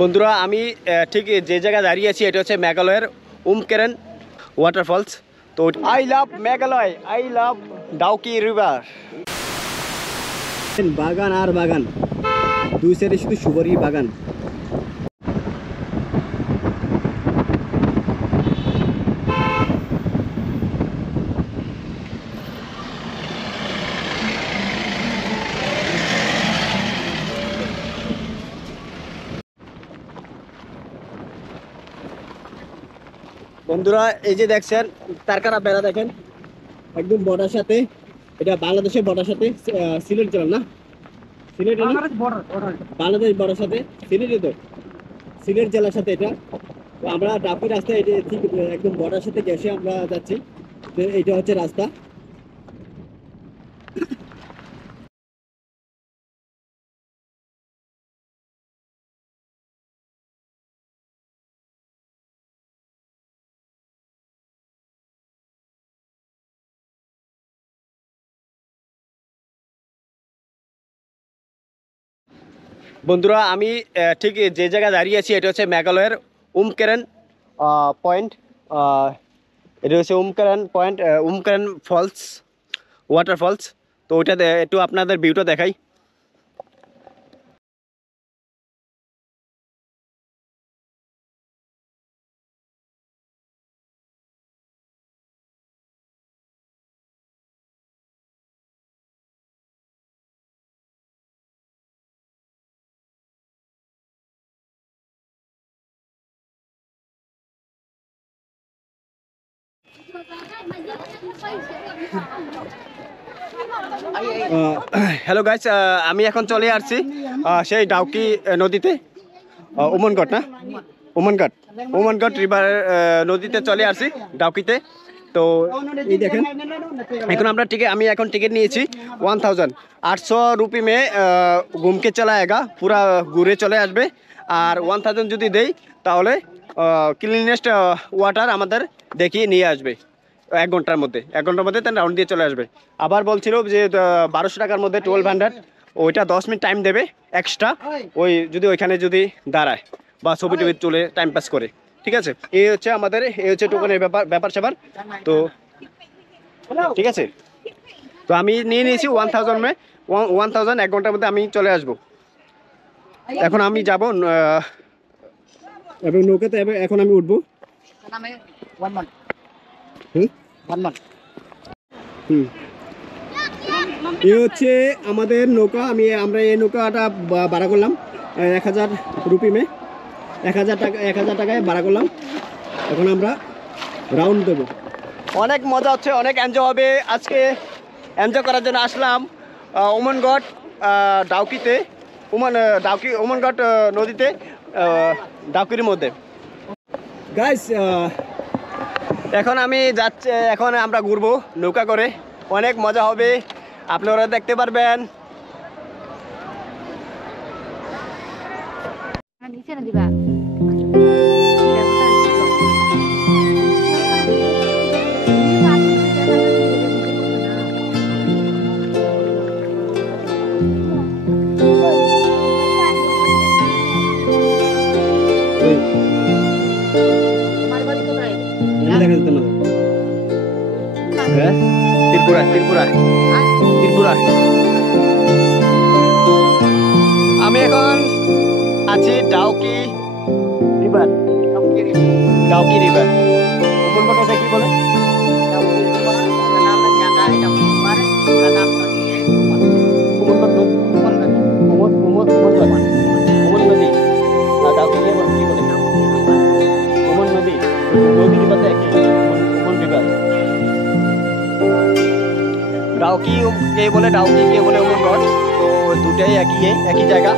বন্ধুরা আমি ঠিক যে জায়গায় দাঁড়িয়ে আছি এটা হচ্ছে মেঘালয়ের উমকেরেন ওয়াটারফলস। তো I love Meghalaya, I love Dawki river. বাগান আর বাগান, দুই সাইডে শুধু সুপারি বাগান। বন্ধুরা এই যে দেখছেন তারকারা বেড়া দেখেন একদম বর্ডার সাথে, এটা বাংলাদেশের বর্ডার সাথে সিলেট জেলা না, সিলেট বাংলাদেশ বর্ডার সাথে সিলেটে, তো সিলেট জেলার সাথে এটা। তো আমরা ডাউকি রাস্তা, এটা ঠিক একদম বর্ডার সাথে গেছে আমরা যাচ্ছি। তো এটা হচ্ছে রাস্তা। বন্ধুরা আমি ঠিক যে জায়গায় দাঁড়িয়ে আছি এটা হচ্ছে মেঘালয়ের উমকেরেন পয়েন্ট। এটা হচ্ছে উমকেরেন পয়েন্ট, উমকেরেন ফলস ওয়াটারফলস। তো ওইটা একটু আপনাদের ভিউটা দেখাই। হ্যালো গাইস, আমি এখন চলে আসছি সেই ডাউকি নদীতে, উমনগড় না, উমনগড় রিভার নদীতে চলে আসছি ডাউকিতে। তো এই দেখেন এখন আমরা আমি এখন টিকিট নিয়েছি 1800 রুপি মে ঘুমকে চলা আएगा, পুরা ঘুরে চলে আসবে। আর 1000 যদি দেই তাহলে ক্লিনেস্ট ওয়াটার আমাদের দেখিয়ে নিয়ে আসবে 1 ঘন্টার মধ্যে, 1 ঘন্টার মধ্যে তার রাউন্ড দিয়ে চলে আসবে। আবার বলছিল যে 1200 টাকার মধ্যে 1200, ওইটা 10 মিনিট টাইম দেবে এক্সট্রা, ওই যদি ওইখানে যদি দাঁড়ায় বা ছবি টবি তুলে টাইম পাস করে। ঠিক আছে, এই হচ্ছে আমাদের, এই হচ্ছে টোকনের ব্যাপার স্যাপার। তো ঠিক আছে, তো আমি নিয়ে নিয়েছি 1000 মে 1000, 1 ঘন্টার মধ্যে আমি চলে আসবো। এখন আমি যাব এবং নৌকাতে এখন আমি উঠবো। এই হচ্ছে আমাদের নৌকা। আমরা এই নৌকাটা ভাড়া করলাম 1000 রুপি মে, 1000 টাকায় ভাড়া করলাম। এখন আমরা রাউন্ড দেবো। অনেক মজা হচ্ছে, অনেক এনজয় হবে আজকে। এনজয় করার জন্য আসলাম উমনগড় ডাউকিতে, উমনগড় নদীতে, ডাউকির মধ্যে। গাইস এখন আমি যাচ্ছি, এখন আমরা ঘুরবো নৌকা করে, অনেক মজা হবে, আপনারা দেখতে পারবেন। নিচে না দিবা ত্রিপুরা। আমি এখন আছি ডাউকি রিভার। উপরকোটাটা কি বলে? ডাউকি কে বলে ডাউকি, কে বলে উমনগড়, তো দুটাই একই জায়গা।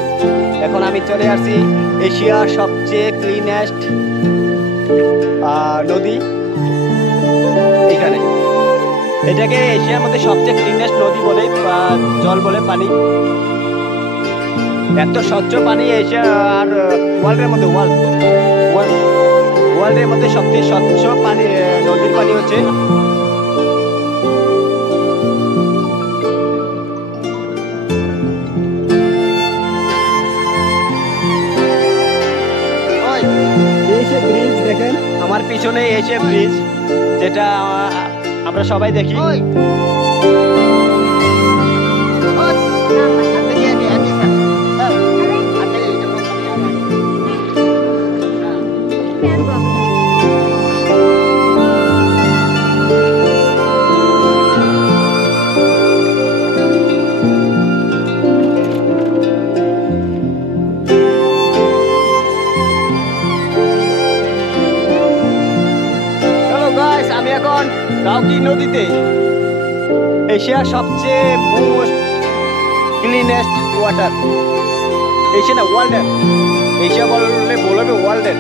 এখন আমি চলে আসছি এশিয়ার সবচেয়ে ক্লিনেস্ট নদী এখানে। এটাকে এশিয়ার মধ্যে সবচেয়ে ক্লিনেস্ট নদী বলে, জল বলে, পানি। এত স্বচ্ছ পানি এশিয়া আর ওয়ার্ল্ডের মধ্যে সবচেয়ে স্বচ্ছ পানি, নদীর পানি হচ্ছে আমার পিছনে এসে ব্রিজ, যেটা আমরা সবাই দেখি। আমি এখন ডাউকি নদীতে, এশিয়ার সবচেয়ে মোস্ট ক্লিনেস্ট ওয়াটার, এশিয়া না ওয়ার্ল্ডের, এশিয়া বললে বলবে ওয়ার্ল্ডের।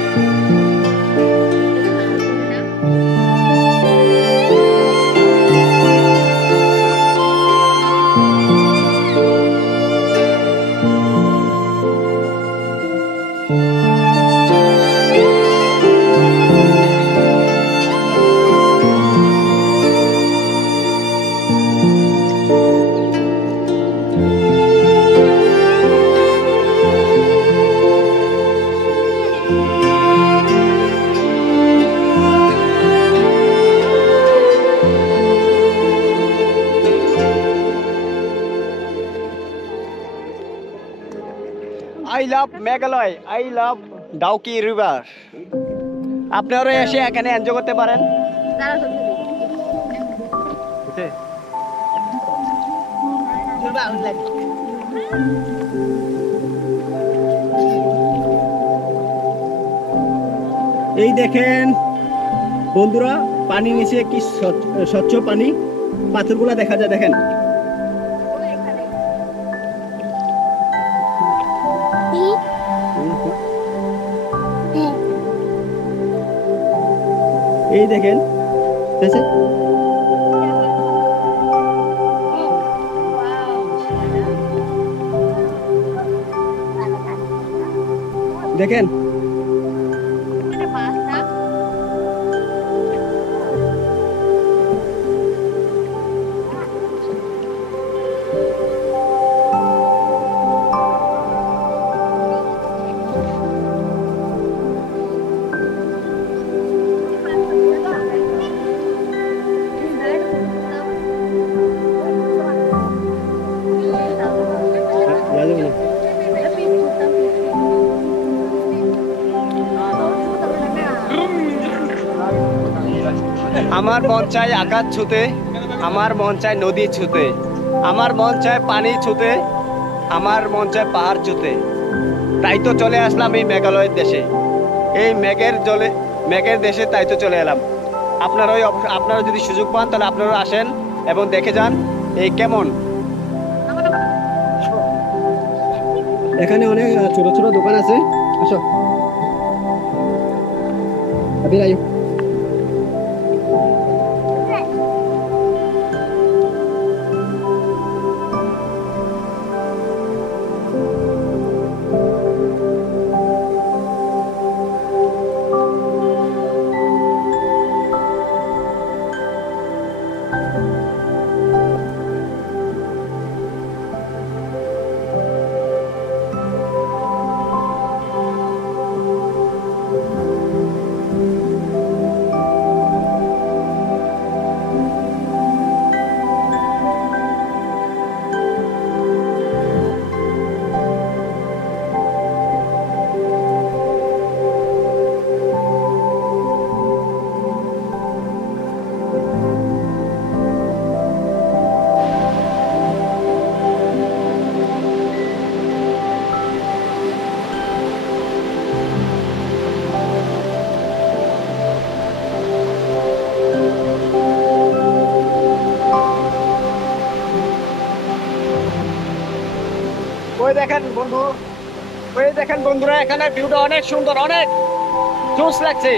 I love Meghalaya, I love Dawki river. আপনারা এসে এখানে এনজয় করতে পারেন। এই দেখেন বন্ধুরা, পানি নিচে কি স্বচ্ছ পানি, পাথরগুলা দেখা যায়, দেখেন। এই দেখেন, দেখেন আমার মন চায় আকাশ ছুতে, আমার মন চায় নদী ছুতে, আমার মন চায় পানি ছুতে, আমার মন চায় পাহাড় ছুতে। তাই তো চলে আসলাম এই মেঘালয়ের দেশে, এই মেঘের দেশে, তাই তো চলে এলাম। আপনারা যদি সুযোগ পান তাহলে আপনারা আসেন এবং দেখে যান এই কেমন। এখানে অনেক ছোট ছোট দোকান আছে, আসো আবির। ওই দেখেন বন্ধুরা, এখানে ভিউটা অনেক সুন্দর, অনেক জোস লাগছে।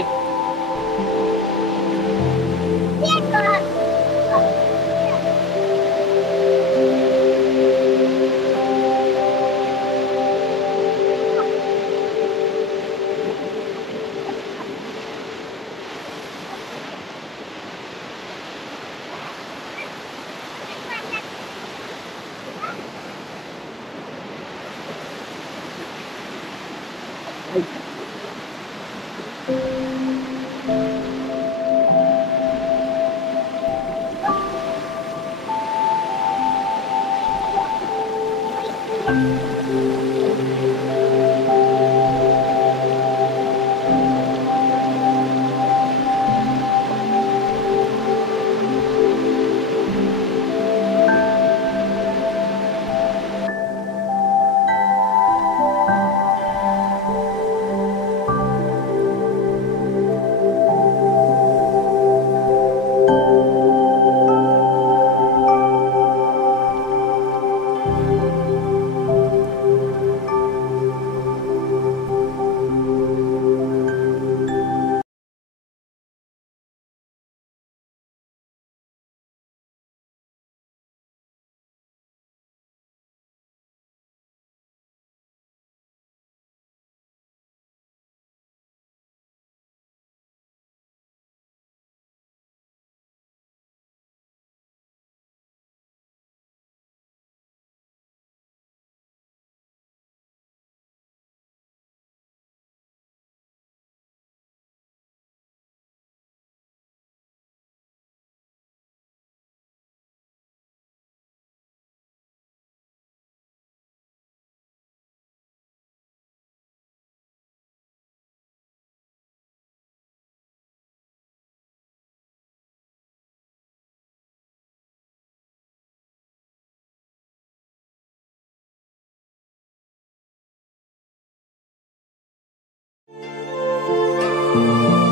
Thank